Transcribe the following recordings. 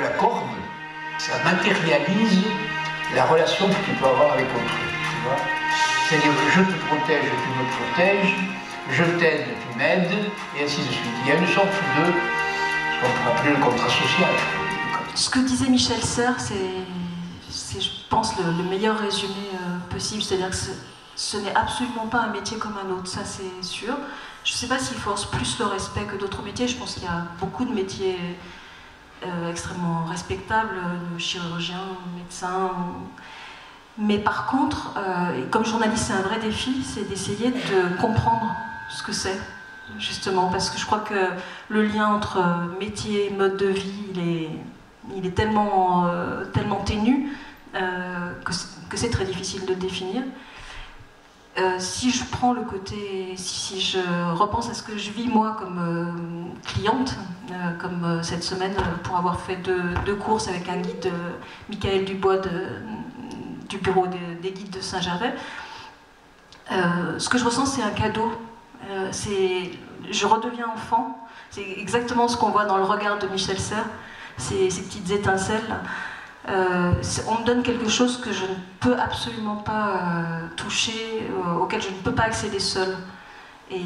que la corde, ça matérialise la relation que tu peux avoir avec autrui, tu vois. C'est-à-dire que je te protège, tu me protèges, je t'aide, tu m'aides, et ainsi de suite. Il y a une sorte de, ce qu'on pourrait appeler le contrat social. Ce que disait Michel Serres, c'est je pense, le meilleur résumé possible. C'est-à-dire que ce n'est absolument pas un métier comme un autre, ça c'est sûr. Je ne sais pas s'il force plus le respect que d'autres métiers. Je pense qu'il y a beaucoup de métiers extrêmement respectables, chirurgiens, médecins. Mais par contre, comme journaliste, c'est un vrai défi, c'est d'essayer de comprendre ce que c'est, justement. Parce que je crois que le lien entre métier et mode de vie, il est tellement ténu que c'est très difficile de le définir. Si je prends le côté, si je repense à ce que je vis moi comme cliente, comme cette semaine pour avoir fait deux courses avec un guide, Michael Dubois du bureau des guides de Saint-Gervais, ce que je ressens c'est un cadeau. Je redeviens enfant, c'est exactement ce qu'on voit dans le regard de Michel Serres, ces petites étincelles. On me donne quelque chose que je ne peux absolument pas toucher, auquel je ne peux pas accéder seule. Et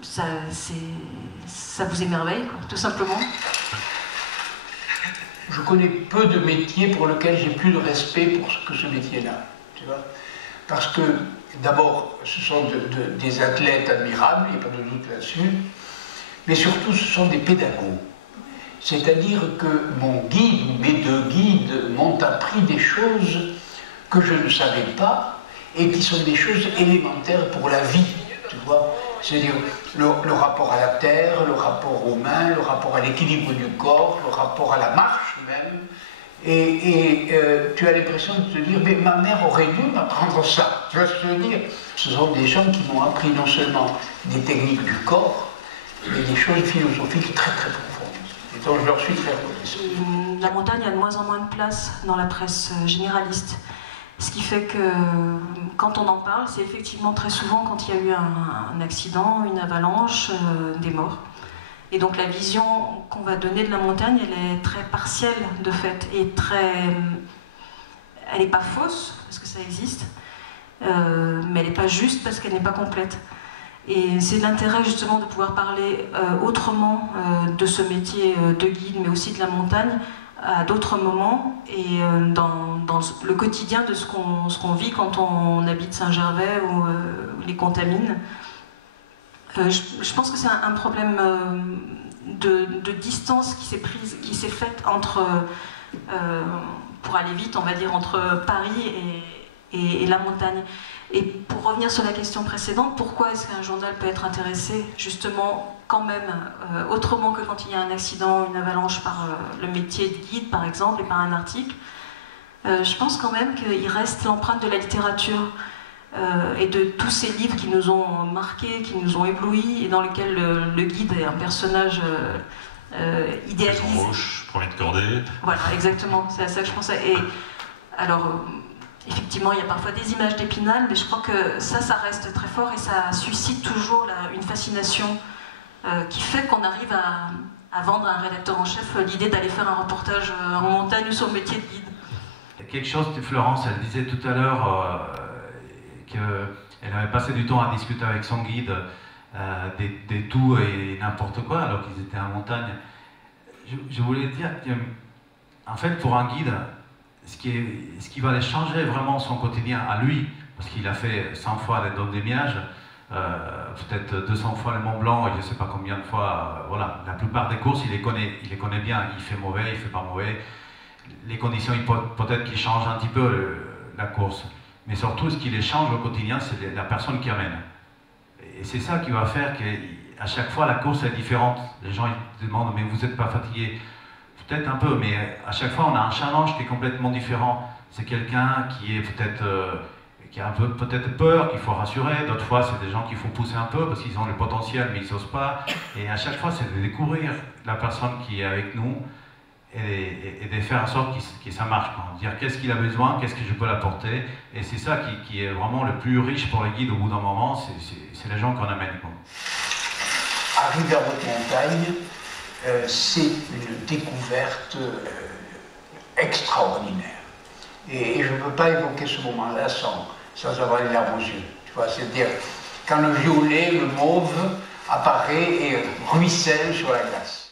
ça vous émerveille, quoi, tout simplement. Je connais peu de métiers pour lesquels j'ai plus de respect pour ce métier-là, tu vois. Parce que, d'abord, ce sont des athlètes admirables, il n'y a pas de doute là-dessus, mais surtout, ce sont des pédagogues. C'est-à-dire que mon guide, ou mes deux guides, m'ont appris des choses que je ne savais pas et qui sont des choses élémentaires pour la vie, tu vois. C'est-à-dire le rapport à la terre, le rapport aux mains, le rapport à l'équilibre du corps, le rapport à la marche même. Et tu as l'impression de te dire, mais ma mère aurait dû m'apprendre ça. Tu vois ce que je veux dire? Ce sont des gens qui m'ont appris non seulement des techniques du corps, mais des choses philosophiques très très profondes. Et donc je leur suis très reconnaissant. La montagne a de moins en moins de place dans la presse généraliste. Ce qui fait que quand on en parle, c'est effectivement très souvent quand il y a eu un accident, une avalanche, des morts. Et donc la vision qu'on va donner de la montagne, elle est très partielle de fait, et elle n'est pas fausse, parce que ça existe, mais elle n'est pas juste parce qu'elle n'est pas complète. Et c'est l'intérêt justement de pouvoir parler autrement de ce métier de guide, mais aussi de la montagne, à d'autres moments, et dans le quotidien de ce qu'on vit quand on habite Saint-Gervais ou les Contamines. Je pense que c'est un problème de distance qui s'est faite entre, pour aller vite, on va dire, entre Paris et la montagne. Et pour revenir sur la question précédente, pourquoi est-ce qu'un journal peut être intéressé justement quand même autrement que quand il y a un accident, une avalanche par le métier de guide par exemple et par un article? Je pense quand même qu'il reste l'empreinte de la littérature et de tous ces livres qui nous ont marqués, qui nous ont éblouis et dans lesquels le guide est un personnage idéalisé. Son rouge, premier de cordée. Voilà, exactement, c'est à ça que je pensais. Et alors, effectivement, il y a parfois des images d'Épinal, mais je crois que ça reste très fort et ça suscite toujours une fascination qui fait qu'on arrive à vendre à un rédacteur en chef l'idée d'aller faire un reportage en montagne ou sur le métier de guide. Il y a quelque chose de Florence, elle disait tout à l'heure qu'elle avait passé du temps à discuter avec son guide des tout et n'importe quoi alors qu'ils étaient en montagne. Je voulais dire qu'en fait pour un guide, ce qui va aller changer vraiment son quotidien à lui, parce qu'il a fait 100 fois les Dômes des Miages, peut-être 200 fois le Mont Blanc et je ne sais pas combien de fois, voilà, la plupart des courses il les connaît bien, il fait mauvais, il fait pas mauvais, les conditions peut-être qu'il change un petit peu la course, mais surtout ce qui les change au quotidien c'est la personne qui amène. Et c'est ça qui va faire qu'à chaque fois la course est différente, les gens ils demandent mais vous n'êtes pas fatigué? Peut-être un peu, mais à chaque fois on a un challenge qui est complètement différent. C'est quelqu'un qui est peut-être qui a un peu peut-être peur, qu'il faut rassurer. D'autres fois c'est des gens qu'il faut pousser un peu parce qu'ils ont le potentiel mais ils n'osent pas. Et à chaque fois c'est de découvrir la personne qui est avec nous et de faire en sorte que ça marche. Dire qu'est-ce qu'il a besoin, qu'est-ce que je peux l'apporter. Et c'est ça qui est vraiment le plus riche pour les guides au bout d'un moment, c'est les gens qu'on amène. Arriver à haute montagne, c'est une découverte extraordinaire. Et je ne peux pas évoquer ce moment-là sans avoir les larmes aux yeux. Tu vois, c'est-à-dire, quand le violet, le mauve apparaît et ruisselle sur la glace.